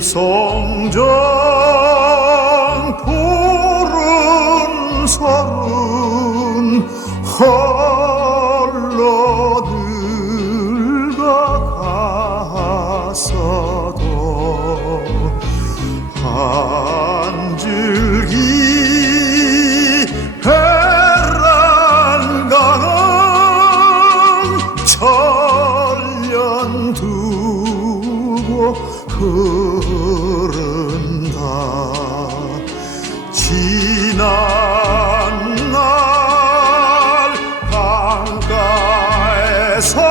일성정 푸른 설은 홀로 늙어갔어도 한 줄기 베란 강은 천년 두고 흐른다. 지난 날 강가에서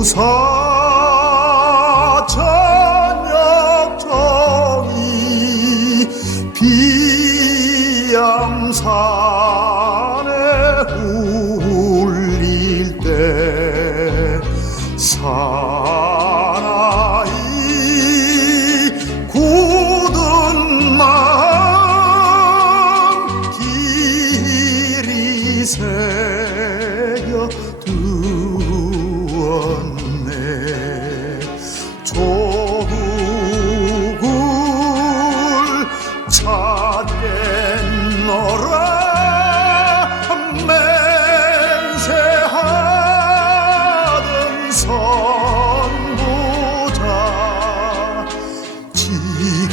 용주사 저녁정이 비암산에 울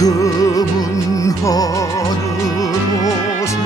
지금은 하늘 옷에.